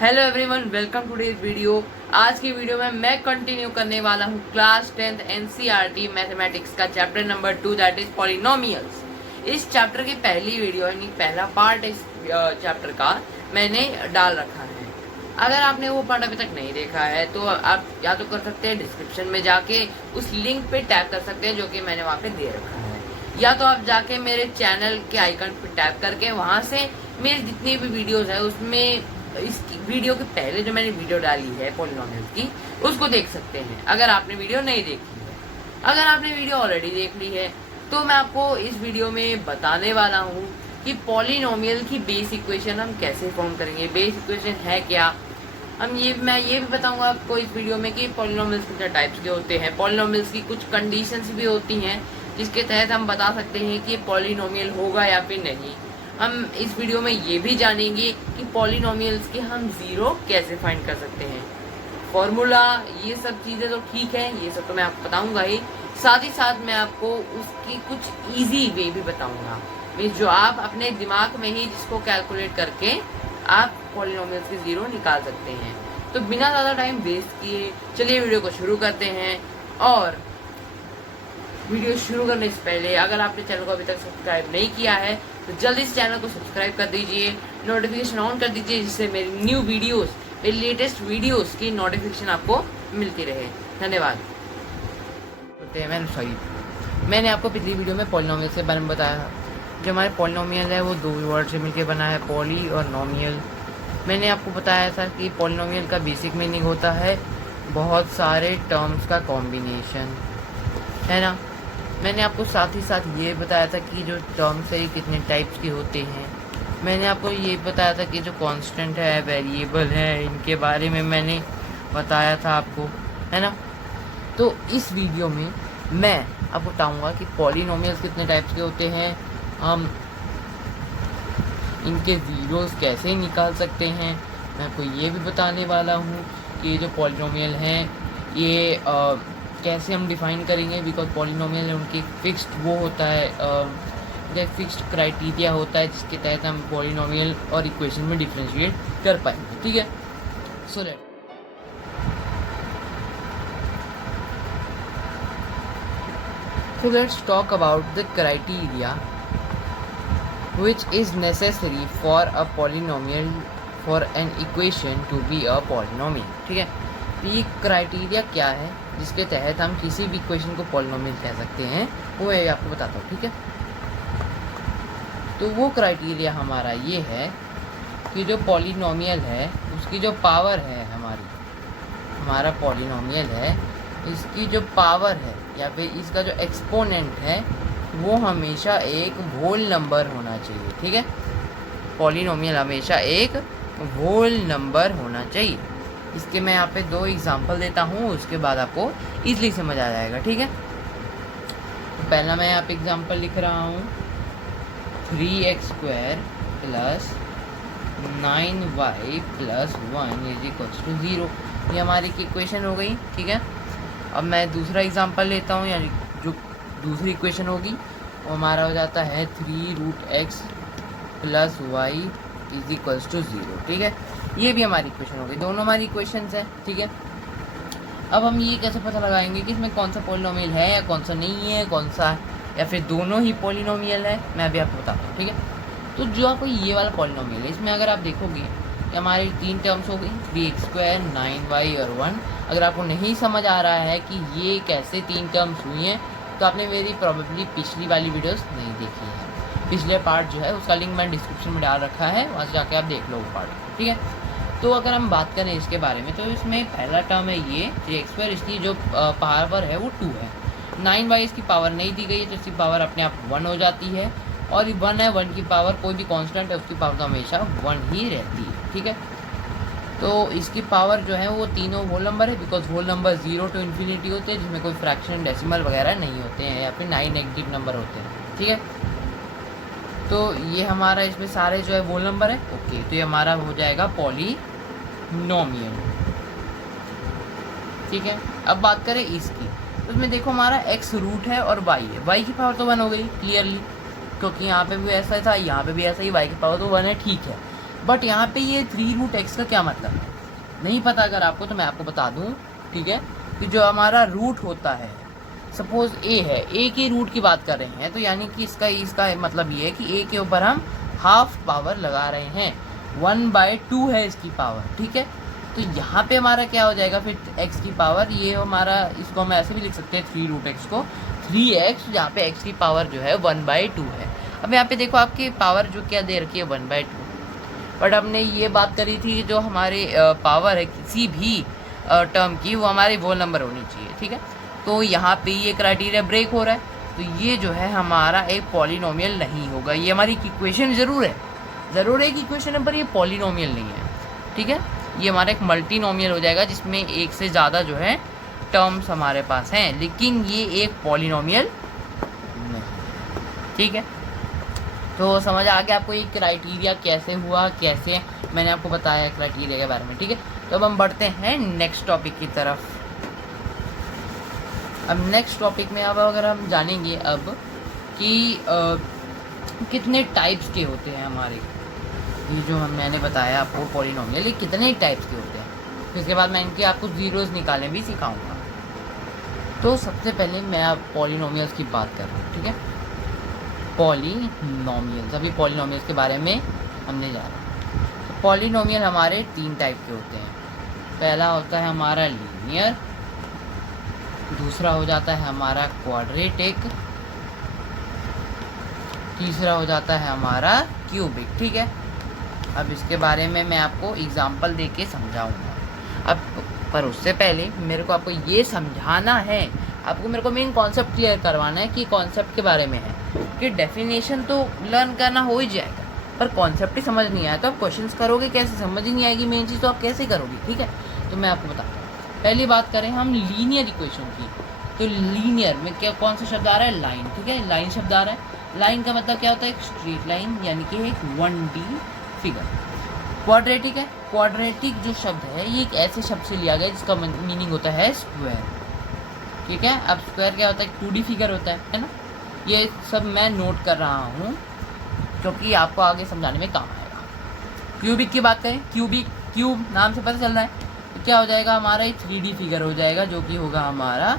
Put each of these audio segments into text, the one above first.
Hello everyone, welcome to today's video. आज की video में मैं कंटिन्यू करने वाला हूँ क्लास 10th एनसीईआरटी मैथमेटिक्स का chapter number 2 that is polynomials. इस चैप्टर की पहली वीडियो यानी पहला पार्ट इस चैप्टर का मैंने डाल रखा है। अगर आपने वो पार्ट अभी तक नहीं देखा है तो आप या तो कर सकते हैं डिस्क्रिप्शन में जाके उस लिंक पे टैप कर सकते हैं जो कि मैंने वहाँ पे दे रखा है, या तो आप जाके मेरे चैनल के आइकन पे टैप करके वहाँ से मेरी जितनी भी वीडियोस है उसमें इस वीडियो के पहले जो मैंने वीडियो डाली है पॉलिनोमियल्स की उसको देख सकते हैं अगर आपने वीडियो नहीं देखी है। अगर आपने वीडियो ऑलरेडी देख ली है तो मैं आपको इस वीडियो में बताने वाला हूँ कि पॉलिनोमियल की बेस इक्वेशन हम कैसे फॉर्म करेंगे, बेस इक्वेशन है क्या। मैं ये भी बताऊंगा आपको इस वीडियो में कि पॉलिनोमियल्स कितने टाइप्स के होते हैं, पॉलिनोमियल्स की कुछ कंडीशंस भी होती हैं जिसके तहत हम बता सकते हैं कि पॉलिनोमियल होगा या फिर नहीं। हम इस वीडियो में ये भी जानेंगे कि पॉलिनोमियल्स के हम जीरो कैसे फाइंड कर सकते हैं, फॉर्मूला, ये सब चीज़ें तो ठीक है, ये सब तो मैं आपको बताऊंगा ही, साथ ही साथ मैं आपको उसकी कुछ इजी वे भी बताऊंगा जो आप अपने दिमाग में ही जिसको कैलकुलेट करके आप पॉलिनोमियल्स के जीरो निकाल सकते हैं। तो बिना ज़्यादा टाइम वेस्ट किए चलिए वीडियो को शुरू करते हैं। और वीडियो शुरू करने से पहले अगर आपने चैनल को अभी तक सब्सक्राइब नहीं किया है तो जल्दी इस चैनल को सब्सक्राइब कर दीजिए, नोटिफिकेशन ऑन कर दीजिए जिससे मेरी न्यू वीडियोस, मेरी लेटेस्ट वीडियोस की नोटिफिकेशन आपको मिलती रहे। धन्यवाद। मैंने आपको पिछली वीडियो में पॉलिनोमियल के बारे में बताया। जो हमारे पॉलिनोमियल है वो दो वर्ड से मिलकर बना है, पॉली और नोमियल। मैंने आपको बताया था कि पॉलिनोमियल का बेसिक मीनिंग होता है बहुत सारे टर्म्स का कॉम्बिनेशन, है ना। मैंने आपको साथ ही साथ ये बताया था कि जो टर्म्स है ये कितने टाइप्स के होते हैं। मैंने आपको ये बताया था कि जो कांस्टेंट है, वेरिएबल है, इनके बारे में मैंने बताया था आपको, है ना। तो इस वीडियो में मैं आपको बताऊंगा कि पॉलिनोमियल्स कितने टाइप्स के होते हैं, हम इनके ज़ीरोस कैसे निकाल सकते हैं। मैं आपको ये भी बताने वाला हूँ कि जो पॉलिनोमियल हैं ये कैसे हम डिफ़ाइन करेंगे, बिकॉज पॉलिनोमियल उनकी फिक्स्ड वो होता है, फिक्स्ड क्राइटेरिया होता है जिसके तहत हम पॉलिनोमियल और इक्वेशन में डिफ्रेंशिएट कर पाएंगे। ठीक है, so let's talk about the criteria which is necessary for a polynomial for an equation to be a polynomial। ठीक है, तो ये क्राइटेरिया क्या है जिसके तहत हम किसी भी इक्वेशन को पॉलिनोमियल कह सकते हैं वो मैं आपको बताता हूँ। ठीक है, तो वो क्राइटेरिया हमारा ये है कि जो पॉलिनोमियल है उसकी जो पावर है, हमारा पॉलिनोमियल है इसकी जो पावर है या फिर इसका जो एक्सपोनेंट है वो हमेशा एक होल नंबर होना चाहिए। ठीक है, पॉलिनोमियल हमेशा एक होल नंबर होना चाहिए। इसके मैं यहाँ पे दो एग्जांपल देता हूँ, उसके बाद आपको इजीली समझ आ जाएगा। ठीक है, तो पहला मैं यहाँ पे एग्जांपल लिख रहा हूँ 3x² + 9y + 1 = 0। ये हमारी इक्वेशन हो गई। ठीक है, अब मैं दूसरा एग्जांपल लेता हूँ, यानी जो दूसरी इक्वेशन होगी वो हमारा हो जाता है 3√x + y = 0। ठीक है, ये भी हमारी इक्वेशन हो गई, दोनों हमारी इक्वेशंस हैं। ठीक है, अब हम ये कैसे पता लगाएंगे कि इसमें कौन सा पॉलिनोमियल है या कौन सा नहीं है, कौन सा या फिर दोनों ही पॉलिनोमियल है, मैं अभी आपको बताता हूँ। ठीक है, तो जो आपको ये वाला पॉलिनोमियल है इसमें अगर आप देखोगे कि हमारी तीन टर्म्स हो गई 3x², 9y और 1। अगर आपको नहीं समझ आ रहा है कि ये कैसे तीन टर्म्स हुई हैं तो आपने मेरी प्रॉबेबली पिछली वाली वीडियोस नहीं देखी है। पिछले पार्ट जो है उसका लिंक मैंने डिस्क्रिप्शन में डाल रखा है, वहाँ से जाके आप देख लो वो पार्ट। ठीक है, तो अगर हम बात करें इसके बारे में तो इसमें पहला टर्म है ये 3x², इसकी जो पावर है वो 2 है। 9y इसकी पावर नहीं दी गई है तो इसकी पावर अपने आप 1 हो जाती है, और 1 है, 1 की पावर कोई भी कांस्टेंट है उसकी पावर तो हमेशा 1 ही रहती है। ठीक है, तो इसकी पावर जो है वो तीनों होल नंबर है, because whole number 0 to infinity होते हैं जिसमें कोई फ्रैक्शन, डेसिमल वगैरह नहीं होते हैं, या फिर 9 नेगेटिव नंबर होते हैं। ठीक है, तो ये हमारा इसमें सारे जो है होल नंबर है। ओके, तो ये हमारा हो जाएगा पॉलिनोमियल। ठीक है, अब बात करें इसकी, तो इसमें देखो हमारा x रूट है और y है, y की पावर तो 1 हो गई क्लियरली, क्योंकि यहाँ पे भी ऐसा था, यहाँ पे भी ऐसा ही, y की पावर तो 1 है। ठीक है, बट यहाँ पे ये 3√x का क्या मतलब है नहीं पता अगर आपको, तो मैं आपको बता दूँ, ठीक है, कि जो हमारा रूट होता है, सपोज a है, a के रूट की बात कर रहे हैं, तो यानी कि इसका मतलब ये है कि a के ऊपर हम हाफ पावर लगा रहे हैं, 1/2 है इसकी पावर, ठीक है। तो यहाँ पे हमारा क्या हो जाएगा फिर x की पावर, ये हमारा, इसको हम ऐसे भी लिख सकते हैं 3√x को 3x, जहाँ पे x की पावर जो है 1/2 है। अब यहाँ पे देखो आपकी पावर जो क्या दे रखी है 1/2, बट हमने ये बात करी थी जो हमारी पावर है किसी भी टर्म की, वो हमारी होल नंबर होनी चाहिए, ठीक है। तो यहाँ पे ये क्राइटेरिया ब्रेक हो रहा है, तो ये जो है हमारा एक पॉलिनोमियल नहीं होगा। ये हमारी इक्वेशन ज़रूर है कि इक्वेशन है, पर ये पॉलिनोमियल नहीं है, ठीक है। ये हमारा एक मल्टीनोमियल हो जाएगा जिसमें एक से ज़्यादा जो है टर्म्स हमारे पास हैं, लेकिन ये एक पॉलिनोमियल नहीं, ठीक है। तो समझ आ गया आपको ये क्राइटेरिया कैसे हुआ, कैसे मैंने आपको बताया क्राइटेरिया के बारे में, ठीक है। तो अब हम बढ़ते हैं नेक्स्ट टॉपिक की तरफ। अब नेक्स्ट टॉपिक में अब अगर हम जानेंगे अब कि कितने टाइप्स के होते हैं हमारे, ये जो मैंने बताया आपको पॉलिनोमियल, ये कितने टाइप्स के होते हैं, इसके बाद मैं इनके आपको ज़ीरोज़ निकालने भी सिखाऊंगा। तो सबसे पहले मैं अब पॉलिनोमियल्स की बात कर रहा हूँ, ठीक है। पॉलिनोमियल्स, अभी पॉलिनोमियल्स के बारे में हमने जाना। तो पॉलिनोमियल हमारे 3 टाइप के होते हैं। पहला होता है हमारा लीनियर, दूसरा हो जाता है हमारा क्वाड्रेटिक, तीसरा हो जाता है हमारा क्यूबिक, ठीक है। अब इसके बारे में मैं आपको एग्जांपल देके समझाऊंगा। अब पर उससे पहले मेरे को आपको ये समझाना है, आपको मेरे को मेन कॉन्सेप्ट क्लियर करवाना है कि कॉन्सेप्ट के बारे में है, कि डेफिनेशन तो लर्न करना हो ही जाएगा, पर कॉन्सेप्ट ही समझ नहीं आया तो आप क्वेश्चंस करोगे कैसे, समझ ही नहीं आएगी मेन चीज़, तो आप कैसे करोगे, ठीक है। तो मैं आपको बताता हूँ। पहली बात करें हम लीनियर इक्वेशन की, तो लीनियर में क्या कौन सा शब्द आ रहा है, लाइन, ठीक है। लाइन शब्द आ रहा है, लाइन का मतलब क्या होता है, एक स्ट्रेट लाइन, यानी कि एक 1D फिगर। क्वाड्रेटिक है, क्वाड्रेटिक जो शब्द है ये एक ऐसे शब्द से लिया गया जिसका मीनिंग होता है स्क्वायर, ठीक है। अब स्क्वायर क्या होता है, 2D फिगर होता है ना। ये सब मैं नोट कर रहा हूँ क्योंकि आपको आगे समझाने में काम आएगा। क्यूबिक की बात करें, क्यूब नाम से पता चल रहा है, तो क्या हो जाएगा हमारा ये 3D फिगर हो जाएगा, जो कि होगा हमारा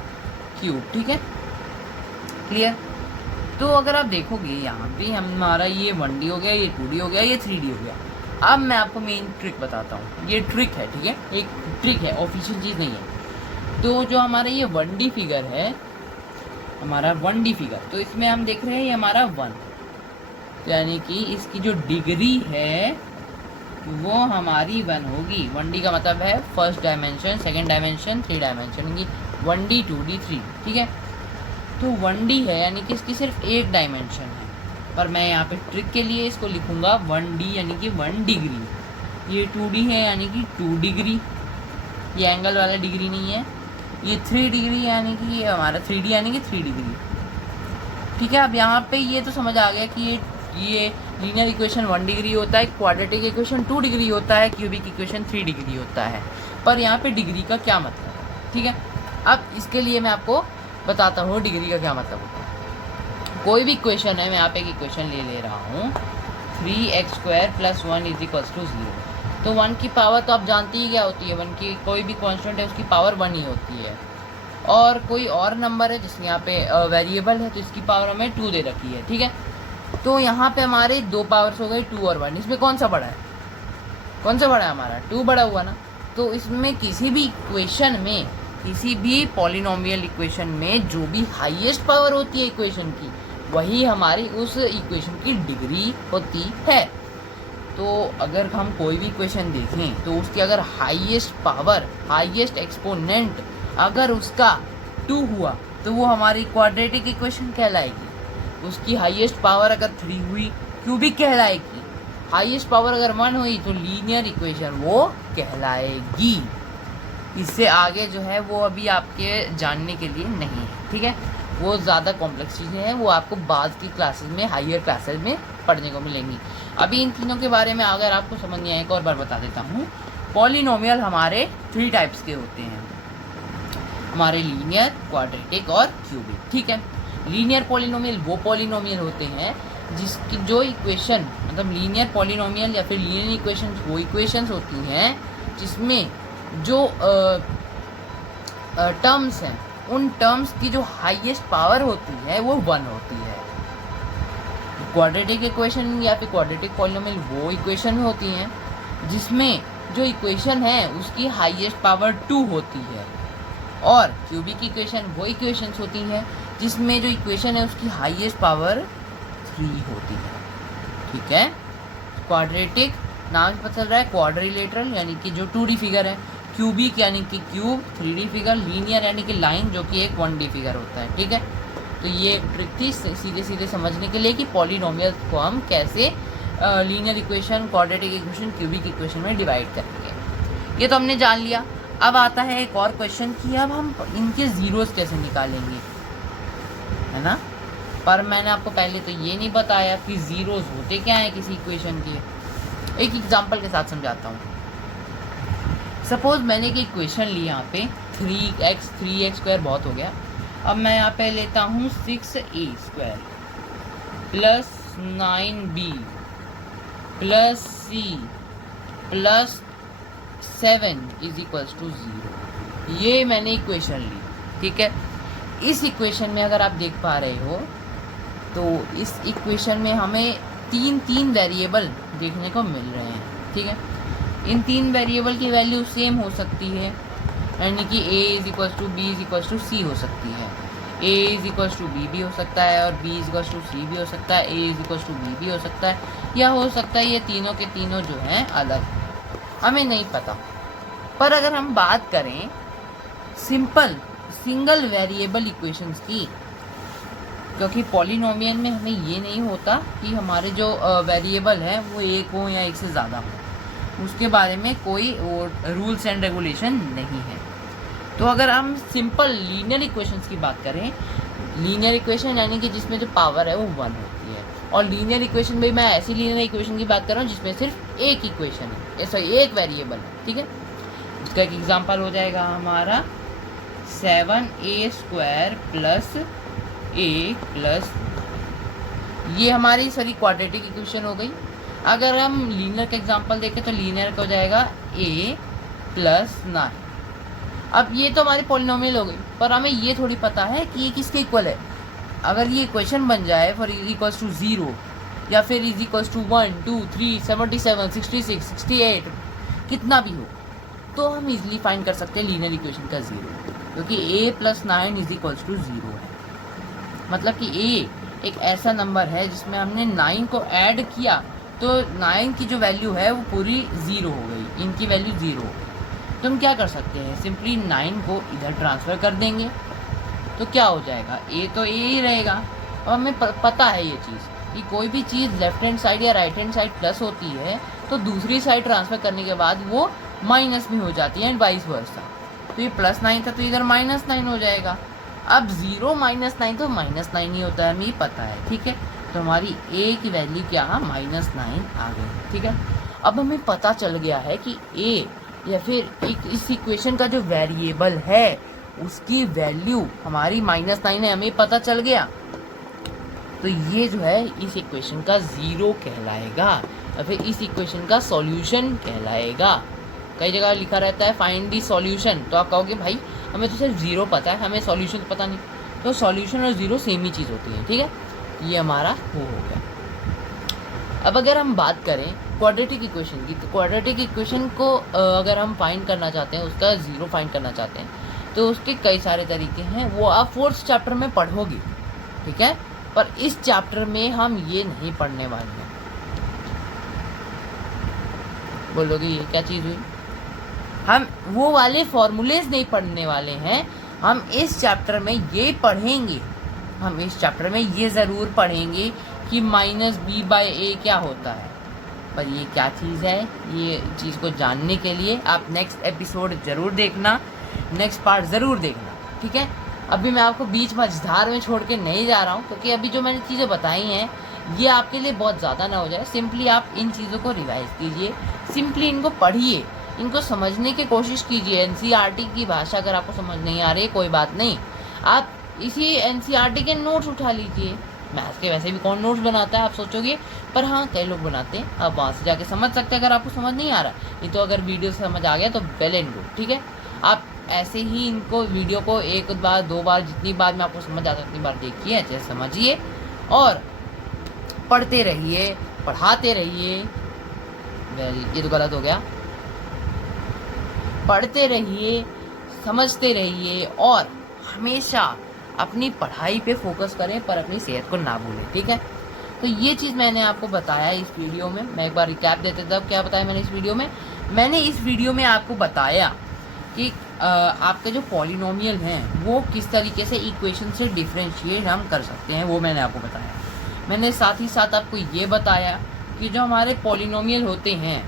क्यूब, ठीक है, क्लियर। तो अगर आप देखोगे यहाँ पे हमारा ये 1D हो गया, ये 2D हो गया, ये 3D हो गया। अब मैं आपको मेन ट्रिक बताता हूँ, ये ट्रिक है, ठीक है, एक ट्रिक है, ऑफिशियल चीज़ नहीं है। तो जो हमारा ये 1D फिगर है, हमारा 1D फिगर, तो इसमें हम देख रहे हैं ये हमारा 1, यानी कि इसकी जो डिग्री है वो हमारी 1 होगी। 1D का मतलब है first dimension, second dimension, 3 dimension की, 1D 2D 3, ठीक है। तो 1D है यानी कि इसकी सिर्फ एक डायमेंशन है, पर मैं यहाँ पे ट्रिक के लिए इसको लिखूँगा 1D यानी कि 1 डिग्री। ये 2D है यानी कि 2 डिग्री, ये एंगल वाला डिग्री नहीं है। ये 3 डिग्री यानी कि ये हमारा 3D यानी कि 3 डिग्री, ठीक है। अब यहाँ पे ये तो समझ आ गया कि ये लीनियर इक्वेशन 1 डिग्री होता है, क्वाड्रेटिक इक्वेशन 2 डिग्री होता है, क्यूबिक इक्वेशन 3 डिग्री होता है। पर यहाँ पे डिग्री का क्या मतलब है, ठीक है। अब इसके लिए मैं आपको बताता हूँ डिग्री का क्या मतलब होता है। कोई भी इक्वेशन है, मैं यहाँ पे एक इक्वेशन ले रहा हूँ, 3x² + 1 = 0। तो 1 की पावर तो आप जानती ही क्या होती है, 1 की कोई भी कांस्टेंट है उसकी पावर 1 ही होती है। और कोई और नंबर है जिसमें यहाँ पे वेरिएबल है, तो इसकी पावर हमें 2 दे रखी है, ठीक है। तो यहाँ पे हमारे 2 पावर्स हो गई, 2 और 1। इसमें कौन सा बड़ा है, कौन सा बड़ा है, हमारा 2 बड़ा हुआ ना। तो इसमें किसी भी इक्वेशन में, किसी भी पॉलिनोमियल इक्वेशन में जो भी हाईएस्ट पावर होती है इक्वेशन की, वही हमारी उस इक्वेशन की डिग्री होती है। तो अगर हम कोई भी इक्वेशन देखें तो उसकी अगर हाईएस्ट पावर, हाईएस्ट एक्सपोनेंट अगर उसका 2 हुआ तो वो हमारी क्वाड्रेटिक इक्वेशन कहलाएगी। उसकी हाईएस्ट पावर अगर 3 हुई, क्यूबिक कहलाएगी। हाईएस्ट पावर अगर 1 हुई तो लीनियर इक्वेशन वो कहलाएगी। इससे आगे जो है वो अभी आपके जानने के लिए नहीं है, ठीक है। वो ज़्यादा कॉम्प्लेक्स चीज़ें हैं, वो आपको बाद की क्लासेस में, हायर क्लासेस में पढ़ने को मिलेंगी। अभी इन तीनों के बारे में अगर आपको समझ नहीं आए, एक और बार बता देता हूँ। पॉलिनोमियल हमारे 3 टाइप्स के होते हैं, हमारे लीनियर, क्वाड्रेटिक और क्यूबिक, ठीक है। लीनियर पॉलिनोमियल वो पॉलिनोमियल होते हैं जिसकी जो इक्वेशन मतलब लीनियर पॉलिनोमियल या फिर लीनियर इक्वेशंस वो इक्वेशंस होती हैं जिसमें जो टर्म्स हैं उन टर्म्स की जो हाईएस्ट पावर होती है वो 1 होती है। क्वाड्रेटिक इक्वेशन या फिर क्वाड्रेटिक पॉलिनोमियल वो इक्वेशन होती हैं जिसमें जो इक्वेशन है उसकी हाईएस्ट पावर 2 होती है, और क्यूबिक इक्वेशन वो इक्वेशंस होती हैं जिसमें जो इक्वेशन है उसकी हाईएस्ट पावर 3 होती है। ठीक है, क्वाड्रेटिक नाम से पता चल रहा है, क्वाड्रिलेटरल यानी कि जो 2D फिगर है, क्यूबिक यानी कि क्यूब 3D फिगर, लीनियर यानी कि लाइन जो कि एक 1D फिगर होता है। ठीक है, तो ये एक ट्रिक थी सीधे सीधे समझने के लिए कि पॉलिनोमियल को हम कैसे linear equation, quadratic equation, cubic equation में डिवाइड करेंगे। ये तो हमने जान लिया। अब आता है एक और क्वेश्चन कि अब हम इनके जीरोस कैसे निकालेंगे, है ना। पर मैंने आपको पहले तो ये नहीं बताया कि जीरोस होते क्या हैं किसी इक्वेशन के। एक एग्जांपल के साथ समझाता हूँ। सपोज मैंने एक इक्वेशन ली यहाँ पे 3x स्क्वायर बहुत हो गया। अब मैं यहाँ पे लेता हूँ 6a square plus 9b plus c plus 7 is equals to 0। ये मैंने इक्वेशन ली। ठीक है, इस इक्वेशन में अगर आप देख पा रहे हो तो इस इक्वेशन में हमें तीन वेरिएबल देखने को मिल रहे हैं। ठीक है, इन 3 वेरिएबल की वैल्यू सेम हो सकती है, यानी कि a is equals to B is equals to C हो सकती है, a is equals to B भी हो सकता है और b is equals to C भी हो सकता है, a is equals to B भी हो सकता है, या हो सकता है ये तीनों के तीनों जो हैं अलग, हमें नहीं पता। पर अगर हम बात करें सिंपल सिंगल वेरिएबल इक्वेशंस की, क्योंकि पॉलिनोमियल में हमें ये नहीं होता कि हमारे जो वेरिएबल है वो एक हो या एक से ज़्यादा हो, उसके बारे में कोई रूल्स एंड रेगुलेशन नहीं है। तो अगर हम सिंपल लीनियर इक्वेशंस की बात करें, लीनियर इक्वेशन यानी कि जिसमें जो पावर है वो 1 होती है, और लीनियर इक्वेशन में मैं ऐसी लीनियर इक्वेशन की बात कर रहा हूँ जिसमें सिर्फ एक इक्वेशन है, सॉरी एक वेरिएबल है। ठीक है, इसका एक एग्जांपल हो जाएगा हमारा 7a square plus a plus, ये हमारी सॉरी क्वाड्रेटिक इक्वेशन हो गई। अगर हम लीनियर का एग्जांपल देखें तो लीनियर का हो जाएगा a प्लस 9। अब ये तो हमारी पॉलिनोमियल हो गई, पर हमें ये थोड़ी पता है कि ये किसके इक्वल है। अगर ये इक्वेशन बन जाए फॉर इज इक्वल्स टू 0 या फिर इज इक्वल्स टू 1 2 3 77 66 68 कितना भी हो, तो हम इजीली फाइंड कर सकते हैं लीनियर इक्वेशन का 0, क्योंकि a plus 9 is equals to 0 है। मतलब कि a एक ऐसा नंबर है जिसमें हमने 9 को ऐड किया तो 9 की जो वैल्यू है वो पूरी 0 हो गई, इनकी वैल्यू 0। तो हम क्या कर सकते हैं, सिंपली 9 को इधर ट्रांसफ़र कर देंगे तो क्या हो जाएगा, a तो a ही रहेगा। और हमें पता है ये चीज़ कि कोई भी चीज़ लेफ्ट हैंड साइड या राइट हैंड साइड प्लस होती है तो दूसरी साइड ट्रांसफ़र करने के बाद वो माइनस में हो जाती है एंड वाइस वर्सा। तो ये प्लस 9 था तो इधर माइनस 9 हो जाएगा। अब 0 माइनस 9 तो माइनस 9 ही होता है, हमें पता है। ठीक है, तो हमारी a की वैल्यू क्या है, -9 आ गई। ठीक है, अब हमें पता चल गया है कि a या फिर इस इक्वेशन का जो वेरिएबल है उसकी वैल्यू हमारी -9 है, हमें पता चल गया। तो ये जो है इस इक्वेशन का 0 कहलाएगा या फिर इस इक्वेशन का सॉल्यूशन कहलाएगा। कई जगह लिखा रहता है फाइंड दी सॉल्यूशन, तो आप कहोगे भाई हमें तो सिर्फ 0 पता है, हमें सॉल्यूशन पता नहीं। तो सॉल्यूशन और 0 सेम ही चीज़ होती है। ठीक है, ये हमारा वो हो गया। अब अगर हम बात करें क्वाड्रेटिक इक्वेशन की, तो क्वाड्रेटिक इक्वेशन को अगर हम फाइंड करना चाहते हैं, उसका 0 फाइंड करना चाहते हैं, तो उसके कई सारे तरीके हैं, वो आप 4th चैप्टर में पढ़ोगे। ठीक है, पर इस चैप्टर में हम ये नहीं पढ़ने वाले हैं। बोलोगे ये क्या चीज़ हुई, हम वो वाले फॉर्मूलेज नहीं पढ़ने वाले हैं। हम इस चैप्टर में ये पढ़ेंगे, हम इस चैप्टर में ये ज़रूर पढ़ेंगे कि -b/a क्या होता है। पर ये क्या चीज़ है, ये चीज़ को जानने के लिए आप नेक्स्ट एपिसोड ज़रूर देखना, नेक्स्ट पार्ट ज़रूर देखना। ठीक है, अभी मैं आपको बीच मझधार में छोड़ के नहीं जा रहा हूँ, क्योंकि अभी जो मैंने चीज़ें बताई हैं ये आपके लिए बहुत ज़्यादा ना हो जाए। सिंपली आप इन चीज़ों को रिवाइज कीजिए, सिंपली इनको पढ़िए, इनको समझने की कोशिश कीजिए। एनसीईआरटी की भाषा अगर आपको समझ नहीं आ रही है कोई बात नहीं, आप इसी एनसीईआरटी के नोट्स उठा लीजिए, मैथ्स के वैसे भी कौन नोट्स बनाता है आप सोचोगे, पर हाँ कई लोग बनाते हैं। आप वहाँ से जाके समझ सकते हैं अगर आपको समझ नहीं आ रहा। ये तो अगर वीडियो से समझ आ गया तो वेल एंड गुड, ठीक है। आप ऐसे ही इनको वीडियो को 1 बार 2 बार जितनी बार में आपको समझ आता है उतनी बार देखिए, अच्छे से समझिए और पढ़ते रहिए, पढ़ाते रहिए। वेल ये तो गलत हो गया। पढ़ते रहिए, समझते रहिए और हमेशा अपनी पढ़ाई पे फोकस करें पर अपनी सेहत को ना भूलें, ठीक है। तो ये चीज़ मैंने आपको बताया इस वीडियो में। मैं एक बार रिकैप देते थे, अब क्या बताया मैंने इस वीडियो में। मैंने इस वीडियो में आपको बताया कि आपके जो पॉलिनोमियल हैं वो किस तरीके से इक्वेशन से डिफरेंशिएट हम कर सकते हैं, वो मैंने आपको बताया। मैंने साथ ही साथ आपको ये बताया कि जो हमारे पॉलिनोमियल होते हैं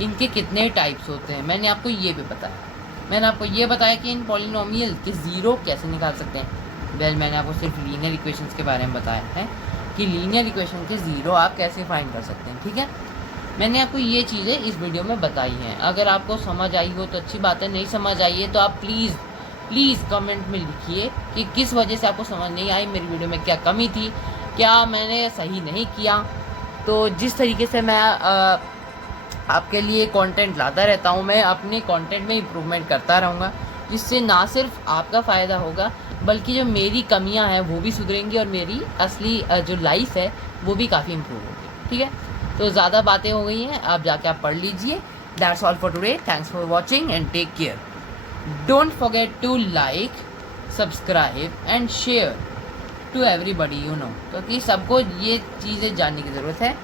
इनके कितने टाइप्स होते हैं, मैंने आपको ये भी बताया। मैंने आपको ये बताया कि इन पॉलिनोमियल के ज़ीरो कैसे निकाल सकते हैं। वेल मैंने आपको सिर्फ लीनियर इक्वेशंस के बारे में बताया है कि लीनियर इक्वेशन के ज़ीरो आप कैसे फाइंड कर सकते हैं, ठीक है। मैंने आपको ये चीज़ें इस वीडियो में बताई हैं। अगर आपको समझ आई हो तो अच्छी बात है, नहीं समझ आई है तो आप प्लीज़ कमेंट में लिखिए कि किस वजह से आपको समझ नहीं आई, मेरी वीडियो में क्या कमी थी, क्या मैंने सही नहीं किया। तो जिस तरीके से मैं आपके लिए कंटेंट लाता रहता हूँ, मैं अपने कंटेंट में इम्प्रूवमेंट करता रहूँगा, जिससे ना सिर्फ आपका फ़ायदा होगा बल्कि जो मेरी कमियाँ हैं वो भी सुधरेंगी और मेरी असली जो लाइफ है वो भी काफ़ी इम्प्रूव होगी, ठीक है। तो ज़्यादा बातें हो गई हैं, आप जाके आप पढ़ लीजिए। That's all for today, thanks for watching and take care. Don't forget to like, subscribe and share to everybody, you know, क्योंकि सबको ये चीज़ें जानने की ज़रूरत है,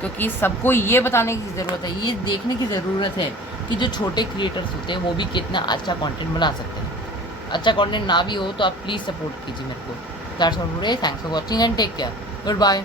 क्योंकि सबको ये बताने की ज़रूरत है, ये देखने की ज़रूरत है कि जो छोटे क्रिएटर्स होते हैं वो भी कितना अच्छा कंटेंट बना सकते हैं। अच्छा कंटेंट ना भी हो तो आप प्लीज़ सपोर्ट कीजिए मेरे को। That's all today, thanks for watching and take care, good bye.